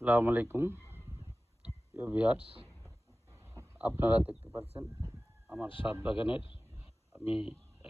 আসসালামু আলাইকুম ভিউয়ার্স, আপনারা দেখতে পাচ্ছেন আমার ছাদ বাগানের আমি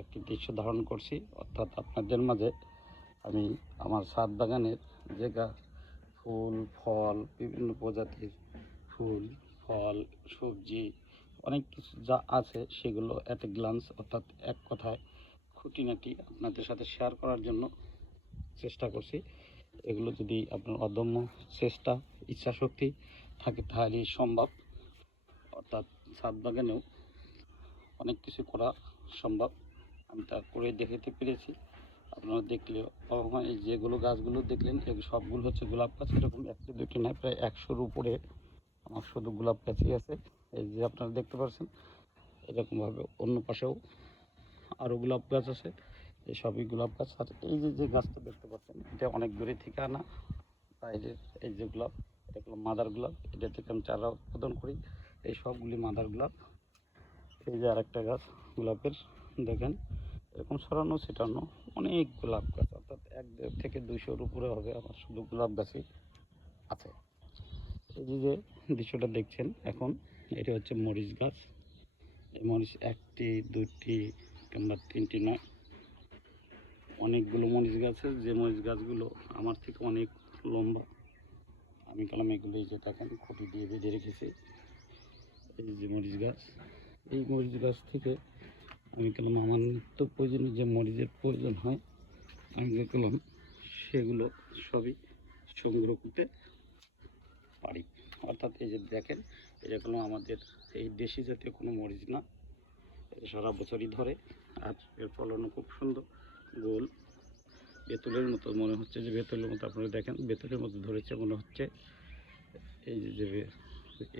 একটি দৃশ্য ধারণ করছি। অর্থাৎ আপনাদের মাঝে আমি আমার ছাদ বাগানের যে ফুল ফল বিভিন্ন প্রজাতির ফুল ফল সবজি অনেক কিছু যা আছে সেগুলো অ্যাট এ গ্লান্স অর্থাৎ এক কথায় খুঁটিনাটি আপনাদের সাথে শেয়ার করার জন্য চেষ্টা করছি। এগুলো যদি আপনার অদম্য চেষ্টা ইচ্ছাশক্তি থাকে তাহলেই সম্ভব। অর্থাৎ ছাদ বাগানেও অনেক কিছু করা সম্ভব। আমি তা করে দেখাতে পেরেছি। আপনারা দেখলেও এই যেগুলো গাছগুলো দেখলেন এগুলো সবগুলো হচ্ছে গোলাপ গাছ। এরকম একটি দুটি নয়, প্রায় 100-র উপরে আমার শুধু গোলাপ গাছই আছে। এই যে আপনারা দেখতে পাচ্ছেন এরকমভাবে অন্য পাশেও আরও গোলাপ গাছ আছে। এই সবই গোলাপ গাছ। আর এই যে গাছটা দেখতে পাচ্ছেন এটা অনেক দূরে থেকে আনা বাইরের। এই যে গোলাপ, এটা হলো মাদার গোলাপ। এটা থেকে আমি চারা উৎপাদন করি। এই সবগুলি মাদার গোলাপ। এই যে আরেকটা গাছ গোলাপের, দেখেন এরকম ছড়ানো ছিটানো অনেক গোলাপ গাছ, অর্থাৎ 1-1.5 থেকে 200-র উপরে হবে আমার শুধু গোলাপ গাছই আছে। এই যে দৃশ্যটা দেখছেন এখন, এটা হচ্ছে মরিচ গাছ। এই মরিচ একটি দুটি কিংবা তিনটি নয়, অনেকগুলো মরিচ গাছের, যে মরিচ গাছগুলো আমার থেকে অনেক লম্বা। আমি কলম এগুলো এই যে দেখেন খুঁটি দিয়ে বেঁধে রেখেছি। এই যে মরিচ গাছ, এই মরিচ গাছ থেকে আমি কলম আমার নিত্য প্রয়োজনীয় যে মরিচের প্রয়োজন হয় আমি যে কলম সেগুলো সবই সংগ্রহ করতে পারি। অর্থাৎ এই যে দেখেন এটা কোনো আমাদের এই দেশি জাতীয় কোনো মরিচ না, সারা বছরই ধরে। আর এর ফলনও খুব সুন্দর, গোল বেতুলের মতো মনে হচ্ছে, যে বেতুলের মতো আপনারা দেখেন বেতুলের মতো ধরেছে মনে হচ্ছে। এই যে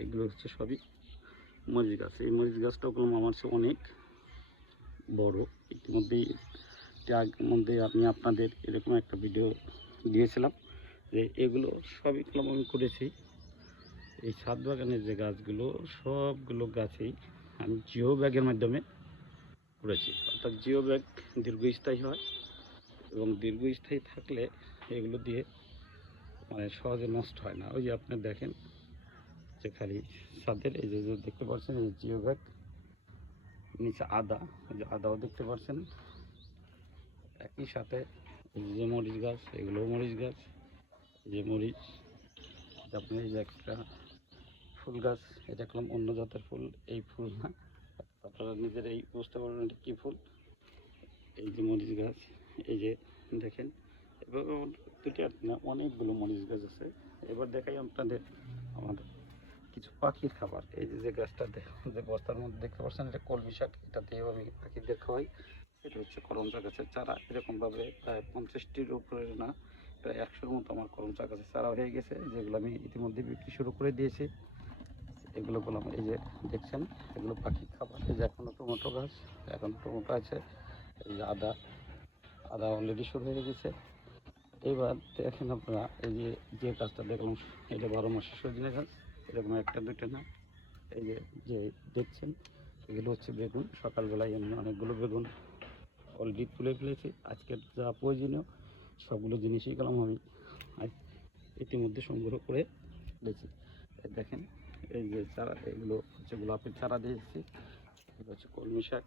এগুলো হচ্ছে সবই মরিচ গাছ। এই মরিচ গাছটাও কলম আমার চেয়ে অনেক বড়। ইতিমধ্যেই আমি আপনাদের এরকম একটা ভিডিও দিয়েছিলাম যে এগুলো সবই কলম আমি করেছি। এই ছাদ বাগানের যে গাছগুলো সবগুলো গাছেই আমি জিও ব্যাগের মাধ্যমে করেছি। অর্থাৎ জিও ব্যাগ দীর্ঘস্থায়ী হয় এবং দীর্ঘস্থায়ী থাকলে এগুলো দিয়ে মানে সহজে নষ্ট হয় না। ওই যে আপনি দেখেন যে খালি ছাদের এই যে দেখতে পাচ্ছেন এই জিও ব্যাগ, নিচে আদা, ওই যে আদাও দেখতে পাচ্ছেন। একই সাথে এই যে মরিচ গাছ, এগুলোও মরিচ গাছ। এই যে মরিচ, আপনি এই যে একটা ফুল গাছ, এটা দেখলাম অন্য জাতের ফুল, এই ফুল না, আপনারা নিজেরাই বুঝতে পারবেন এটা কী ফুল। এই যে মরিচ গাছ, এই যে দেখেন এভাবে দুটি আর না অনেকগুলো মরিচ গাছ আছে। এবার দেখাই আপনাদের আমার কিছু পাখির খাবার। এই যে গাছটা যে বস্তার মধ্যে দেখতে পাচ্ছেন এটা কলমি শাক, এটাতেও আমি পাখিদের খাওয়াই। এটা হচ্ছে করমচা গাছের চারা। এরকমভাবে প্রায় 50-টির উপরে না, প্রায় 100-র মতো আমার করমচা গাছের চারা হয়ে গেছে, যেগুলো আমি ইতিমধ্যে বিক্রি শুরু করে দিয়েছি। এগুলো বললাম এই যে দেখছেন এগুলো পাখির খাবার। এই যে এখনও টমেটো গাছ, এখন টমেটো আছে। এই যে আদা অলরেডি শুরু হয়ে গেছে। এবার দেখেন আপনারা এই যে গাছটা দেখলাম এটা 12 মাসের সজনে গাছ। এরকম একটা দুটো না, এই যে দেখছেন এগুলো হচ্ছে বেগুন। সকালবেলায় এমনি অনেকগুলো বেগুন অলরেডি তুলে ফেলেছি। আজকের যা প্রয়োজনীয় সবগুলো জিনিসই গেলাম আমি ইতিমধ্যে সংগ্রহ করে ফেলেছি। দেখেন এই যে চারা, এগুলো হচ্ছে গোলাপের চারা দিয়েছি। এগুলো হচ্ছে কলমি শাক।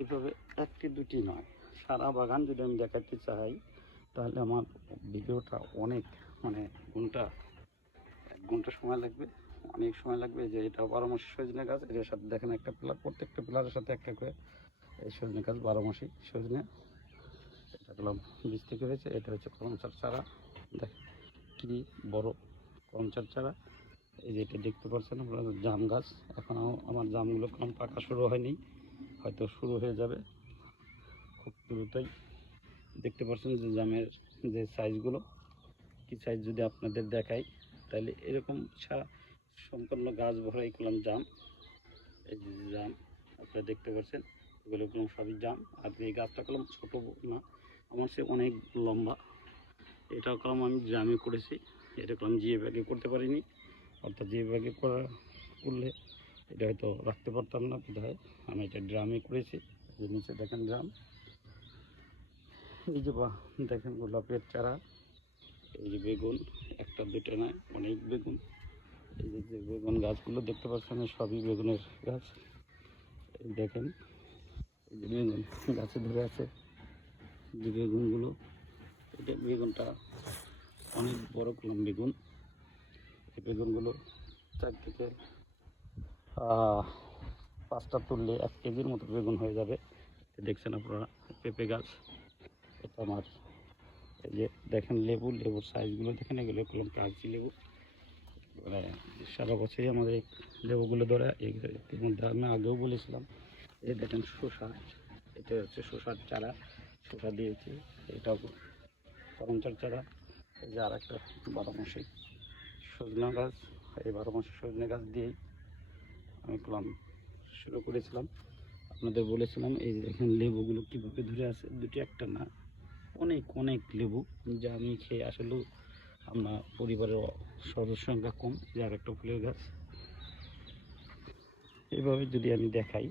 এইভাবে একটি দুটি নয়, সারা বাগান যদি আমি দেখাতে চাই তাহলে আমার ভিডিওটা অনেক মানে এক ঘন্টা সময় লাগবে, অনেক সময় লাগবে। যে এটা 12 মাসের সজনে গাছ, এটার সাথে দেখেন একটা পিলার, প্রত্যেকটা পিলারের সাথে একটা করে এই সজনে গাছ 12 মাসি সজনে। এটা গেলাম বীজ থেকে হয়েছে। এটা হচ্ছে করমচার চারা, দেখেন কি বড় করমচার চারা। এই যে এটা দেখতে পাচ্ছেন আপনারা জাম গাছ। এখনও আমার জামগুলো কম পাকা শুরু হয়নি, হয়তো শুরু হয়ে যাবে খুব দ্রুতই। দেখতে পাচ্ছেন যে জামের যে সাইজগুলো, কি সাইজ যদি আপনাদের দেখাই তাহলে এরকম সম্পূর্ণ গাছ ভরাই করলাম জাম। এই যে জাম আপনারা দেখতে পাচ্ছেন, এগুলো করলাম সবই জাম। আর এই গাছটা করলাম ছোটো না, আমার সে অনেক লম্বা। এটাও করলাম আমি জামে করেছি, এটা করলাম জিও ব্যাগে করতে পারিনি। অর্থাৎ জিও ব্যাগে করলে এটা হয়তো রাখতে পারতাম না, বিধায় আমি এটা ড্রামে করেছি। এই নিচে দেখেন ড্রাম। এই যে দেখেন গোলাপের চারা, এই যে বেগুন, একটা দুটো নয়, অনেক বেগুন। এই যে বেগুন গাছগুলো দেখতে পাচ্ছেন, সবই বেগুনের গাছ। এই দেখেন, এই যে বেগুন গাছে ধরে আছে যে বেগুনগুলো, এটা বেগুনটা অনেক বড় কলম বেগুন। এই বেগুনগুলো 4 থেকে 5টা তুললে 1 কেজির মতো বেগুন হয়ে যাবে। দেখছেন আপনারা পেঁপে গাছ, এটা আমার। এই যে দেখেন লেবুর সাইজগুলো দেখেন, এগুলো কলম কাগজি লেবু। মানে সারা বছরই আমাদের এই লেবুগুলো ধরে। এর মধ্যে আমি আগেও বলেছিলাম, এই দেখেন শসা, এটা হচ্ছে শসার চারা, শসা দিয়েছি। এটাও করমচার চারা। এই যে আর একটা 12 মাসি সজনা গাছ, এই 12 মাসি সজনা গাছ দিয়েই আমি কলম শুরু করেছিলাম। আপনাদের বলেছিলাম এই যে দেখেন লেবুগুলো কীভাবে ধরে আছে, দুটি একটা না, অনেক অনেক লেবু, যা আমি খেয়ে আসলেও আমার পরিবারের সদস্য সংখ্যা কম। যে আর একটা ফুলের গাছ। এইভাবে যদি আমি দেখাই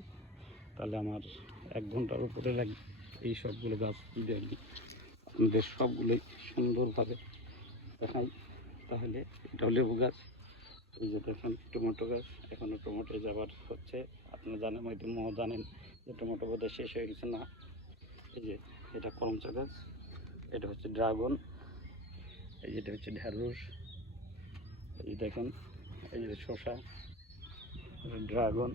তাহলে আমার 1 ঘন্টার উপরে লাগবে এই সবগুলো গাছ যদি আমি আপনাদের সবগুলোই সুন্দরভাবে দেখাই। তাহলে এটাও লেবু গাছ। এই যে দেখেন টমেটো গাছ, এখনও টমেটো যাবার হচ্ছে। আপনারা জানেন, হয়তো জানেন যে টমেটো বোধহয় শেষ হয়ে গেছে না। এই যে এটা করমচা গাছ, এটা হচ্ছে ড্রাগন, এই যেটা হচ্ছে ঢ্যাঁড়স। এই দেখেন, এই যে শসা, ড্রাগন।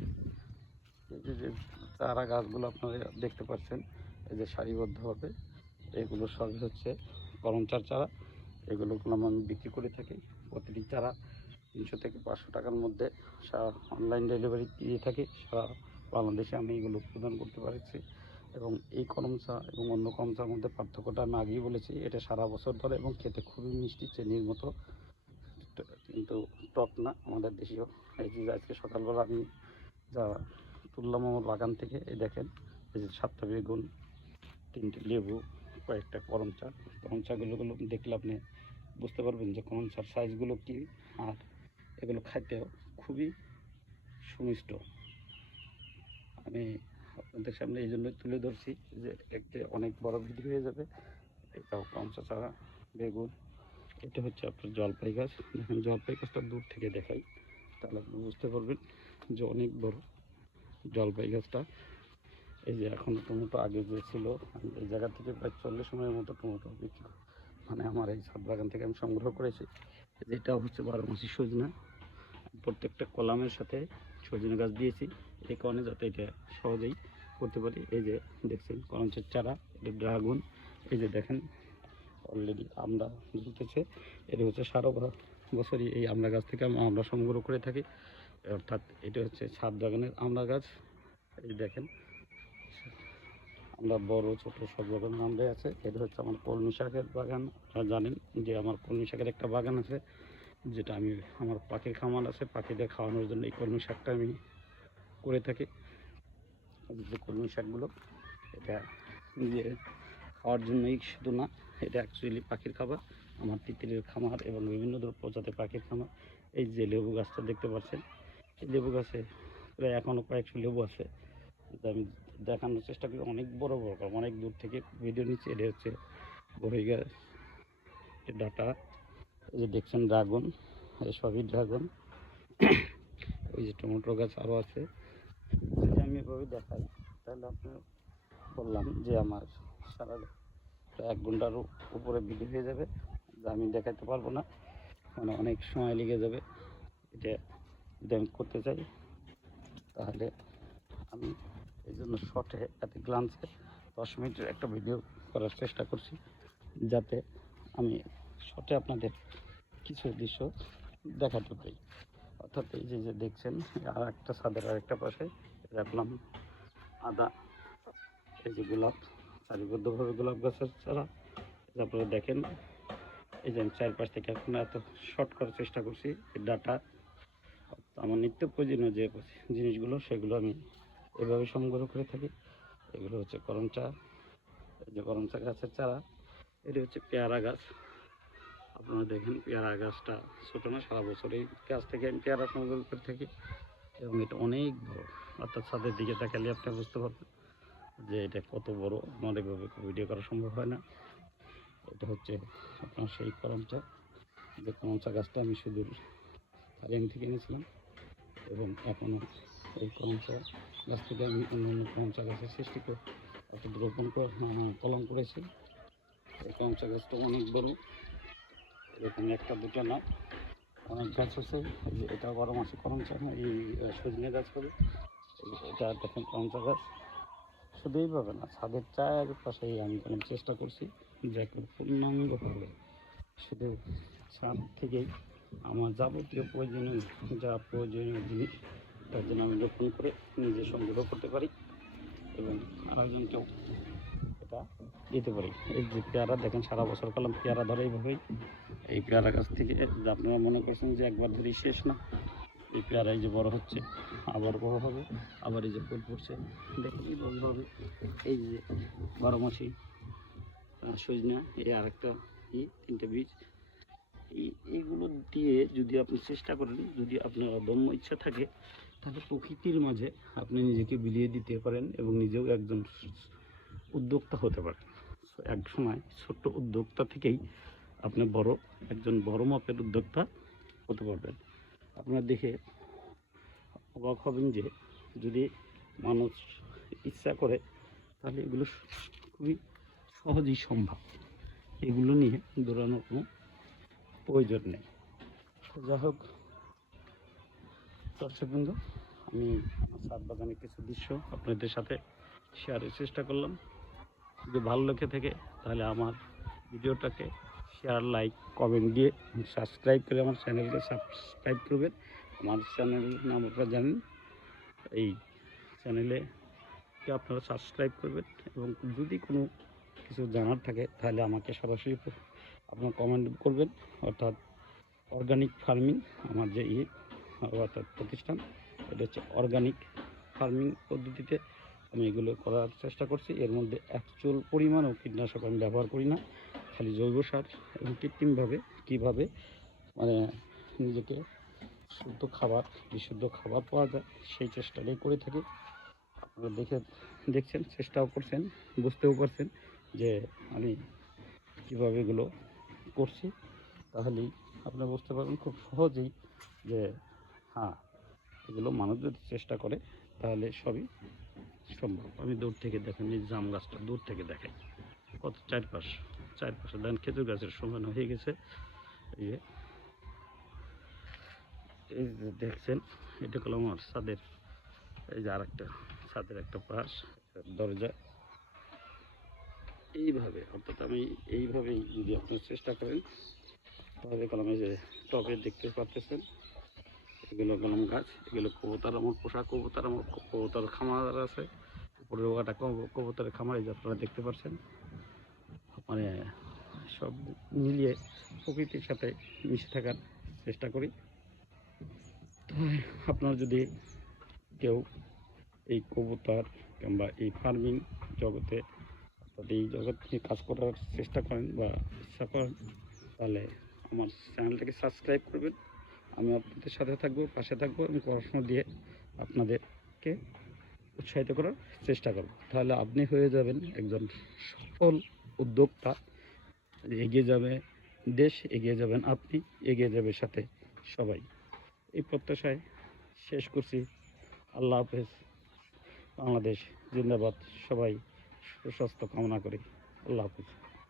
এই যে চারা গাছগুলো আপনারা দেখতে পাচ্ছেন, এই যে সারিবদ্ধভাবে, এগুলো সবই হচ্ছে করমচার চারা। এগুলো আমি বিক্রি করে থাকি। প্রতিটি চারা 300 থেকে 500 টাকার মধ্যে অনলাইন ডেলিভারি দিয়ে থাকি। সারা বাংলাদেশে আমি এগুলো প্রদান করতে পারছি। এবং এই করম চা এবং অন্য করম চার মধ্যে পার্থক্যটা আমি আগেই বলেছি, এটা সারা বছর ধরে এবং খেতে খুবই মিষ্টি, চেনির মতো, কিন্তু টক না। আমাদের দেশীয়। এই যে আজকে সকালবেলা আমি যা তুললাম আমার বাগান থেকে, এই দেখেন, এই যে 7টা বেগুন, 3টে লেবু, কয়েকটা করম চাগুলো দেখলে আপনি বুঝতে পারবেন যে করম চার সাইজগুলো কী। আর এগুলো খাইতেও খুবই সুমিষ্ট। আমি আপনাদের সামনে এই জন্যই তুলে ধরছি যে একটি অনেক বড় ভিডিও হয়ে যাবে। এটাও করমচা চারা, বেগুন। এটা হচ্ছে আপনার জলপাই গাছ। দেখেন জলপাই গাছটা দূর থেকে দেখাই, তাহলে আপনি বুঝতে পারবেন যে অনেক বড় জলপাই গাছটা। এই যে এখনও টমেটো আগে যে ছিল, আমি এই জায়গা থেকে প্রায় 40 সময়ের মতো টমেটো বিক্রি, মানে আমার এই ছাদ বাগান থেকে আমি সংগ্রহ করেছি। যেটাও হচ্ছে 12 মাসি সজনা। প্রত্যেকটা কলামের সাথে সজনে গাছ দিয়েছি এই কারণে, যাতে এটা সহজেই করতে পারি। এই যে দেখছেন করমচার চারা, এটা ড্রাগন। এই যে দেখেন অলরেডি আমরা ঝুলতেছে। এটা হচ্ছে সারা বছরই এই আমড়া গাছ থেকে আমরা সংগ্রহ করে থাকি। অর্থাৎ এটা হচ্ছে ছাদ বাগানের আমড়া গাছ। এই দেখেন আমরা বড় ছোট সব রকমের আমড়াই আছে। এটা হচ্ছে আমার কলমি শাকের বাগান। আপনারা জানেন যে আমার কলমি শাকের একটা বাগান আছে, যেটা আমি, আমার পাখির খামার আছে, পাখিদের খাওয়ানোর জন্য এই কলমি শাকটা আমি করে থাকি। যে কলমি শাকগুলো, এটা নিজে খাওয়ার জন্যই শুধু না, এটা অ্যাকচুয়ালি পাখির খাবার। আমার তিতিরের খামার এবং বিভিন্ন প্রজাতির পাখির খামার। এই যে লেবু গাছটা দেখতে পাচ্ছেন, এই লেবু গাছে প্রায় এখনও কয়েকশো লেবু আছে। আমি দেখানোর চেষ্টা করি, অনেক বড় বড়, অনেক দূর থেকে ভিডিও নিচ্ছি। এটা হচ্ছে বড়ই গাছ, ডাটা। এই যে দেখছেন ড্রাগন, সবই ড্রাগন। ওই যে টমেটো গাছ আরও আছে। যদি আমি এভাবে দেখাই তাহলে আপনি, বললাম যে আমার সারা 1 ঘন্টারও উপরে ভিডিও হয়ে যাবে, যা আমি দেখাতে পারবো না, মানে অনেক সময় লেগে যাবে। এটা যদি আমি করতে চাই তাহলে আমি এই জন্য শর্টে, এত গ্লান্সে 10 মিনিটের একটা ভিডিও করার চেষ্টা করছি, যাতে আমি শর্টে আপনাদের কিছু দৃশ্য দেখাতে পারি। অর্থাৎ এই যে দেখছেন আর একটা ছাদের আর একটা পাশে রাখলাম আদা। এই যে গোলাপ, সারিবদ্ধভাবে গোলাপ গাছের চারা। তারপরে দেখেন এই যে আমি চারপাশ থেকে এখন এত শর্ট করার চেষ্টা করছি। এই ডাটা, আমার নিত্য প্রয়োজনীয় যে জিনিসগুলো সেগুলো আমি এভাবে সংগ্রহ করে থাকি। এগুলো হচ্ছে করম চা, এই যে করম চা গাছের চারা। এটি হচ্ছে পেয়ারা গাছ। আপনারা দেখেন পেয়ারা গাছটা ছোটো না, সারা বছর এই গাছ থেকে আমি পেয়ারা সংগ্রহ করে থাকি এবং এটা অনেক বড়। অর্থাৎ ছাদের দিকে তাকালে আপনি বুঝতে পারবেন যে এটা কত বড়। আমার এভাবে ভিডিও করা সম্ভব হয় না। এটা হচ্ছে আপনার সেই করম চা। যে করমচা গাছটা আমি সুদূর থাইল্যান্ড থেকে এনেছিলাম এবং এখনও এই করমচা গাছ থেকে আমি অন্যান্য করমচা গাছের সৃষ্টি করে অর্থাৎ পালন করেছি। এই করমচা গাছটা অনেক বড়, এরকম একটা দুটো না, অনেক গাছ আছে। এই যে এটা 12 মাসে করমচা, এই সজনে গাছ হবে। এটা দেখেন করমচা গাছ, শুধু এইভাবে না, ছাদের চারপাশেই আমি চেষ্টা করছি যে একটা পূর্ণাঙ্গভাবে শুধু ছাদ থেকেই আমার যাবতীয় প্রয়োজনীয় জিনিস তার জন্য আমি রোপণ করে নিজে সংগ্রহ করতে পারি এবং আরেকজনকেও এটা দিতে পারি। এই যে পেয়ারা দেখেন, সারা বছর কালাম পেয়ারা ধরে এইভাবেই। এই পেয়ারা গাছ থেকে আপনারা মনে করছেন যে একবার ধরেই শেষ না, এই পেয়ারা এই যে বড় হচ্ছে, আবার বড় হবে, আবার এই যে ফুল ফুটছে, দেখেন এইভাবে। এই যে 12 মাসি সজনা, এই আরেকটা তিনটে বীজ, এইগুলো দিয়ে যদি আপনি চেষ্টা করেন, যদি আপনার অদম্য ইচ্ছা থাকে, তাহলে প্রকৃতির মাঝে আপনি নিজেকে বিলিয়ে দিতে পারেন এবং নিজেও একজন উদ্যোক্তা হতে পারেন। এক সময় ছোট্ট উদ্যোক্তা থেকেই আপনি একজন বড় মাপের উদ্যোক্তা হতে পারবেন। আপনারা দেখে অবাক হবেন যে যদি মানুষ ইচ্ছা করে তাহলে এগুলো খুবই সহজেই সম্ভব। এগুলো নিয়ে দৌড়ানোর কোনো প্রয়োজন নেই। যা হোক দর্শকবৃন্দ, আমি আমার ছাদ বাগানের কিছু দৃশ্য আপনাদের সাথে শেয়ারের চেষ্টা করলাম। যদি ভালো লেগে থাকে তাহলে আমার ভিডিওটাকে শেয়ার, লাইক, কমেন্ট দিয়ে সাবস্ক্রাইব করে আমার চ্যানেলকে সাবস্ক্রাইব করবেন। আমার চ্যানেলের নাম আপনারা জানেন, এই চ্যানেলে আপনারা সাবস্ক্রাইব করবেন এবং যদি কোনো কিছু জানার থাকে তাহলে আমাকে সরাসরি আপনার কমেন্ট করবেন। অর্থাৎ অর্গানিক ফার্মিং আমার যে অর্থাৎ প্রতিষ্ঠান, এটা হচ্ছে অর্গানিক ফার্মিং পদ্ধতিতে আমি এগুলো করার চেষ্টা করছি। এর মধ্যে অ্যাকচুয়াল পরিমাণও কীটনাশক আমি ব্যবহার করি না, খালি জৈব সার এবং কৃত্রিমভাবে কীভাবে নিজেকে বিশুদ্ধ খাবার পাওয়া যায় সেই চেষ্টাটাই করে থাকি। আপনারা দেখছেন, চেষ্টাও করছেন, বুঝতেও পারছেন যে আমি কীভাবে এগুলো করছি। তাহলেই আপনারা বুঝতে পারবেন খুব সহজেই যে হ্যাঁ, এগুলো মানুষ যদি চেষ্টা করে তাহলে সবই সম্ভব। আমি দূর থেকে দেখেন, এই জাম গাছটা দূর থেকে দেখাই, কত চারপাশে দেখেন খেজুর গাছের সমান হয়ে গেছে। এই যে দেখছেন, এটা হলো আমার ছাদের, এই যে আরেকটা ছাদের একটা পাশ, দরজা। এইভাবে অর্থাৎ আমি এইভাবেই যদি আপনারা চেষ্টা করেন তাহলে কলমে যে টবে দেখতে পাচ্ছেন, এগুলো কলম গাছ, এগুলো কবুতর, আমার পোষা কবুতর খামার আছে, উপরে ওটা কবুতরের খামার, এই যে আপনারা দেখতে পাচ্ছেন। সব মিলিয়ে প্রকৃতির সাথে মিশে থাকার চেষ্টা করি। আপনার যদি কেউ এই কবুতর কিংবা এই ফার্মিং জগতে অর্থাৎ এই জগৎ নিয়ে কাজ করার চেষ্টা করেন বা ইচ্ছা করেন, তাহলে আমার চ্যানেলটাকে সাবস্ক্রাইব করবেন। আমি আপনাদের সাথে থাকবো, পাশে থাকবো এবং পড়াশোনা দিয়ে আপনাদেরকে উৎসাহিত করার চেষ্টা করব। তাহলে আপনি হয়ে যাবেন একজন সফল উদ্যোক্তা। এগিয়ে যাবে দেশ, এগিয়ে যাবেন আপনি, এগিয়ে যাবে সাথে সবাই। এই প্রত্যাশায় শেষ করছি। আল্লাহ হাফেজ। বাংলাদেশ জিন্দাবাদ। সবাই সুস্বাস্থ্য কামনা করি। আল্লাহ হাফেজ।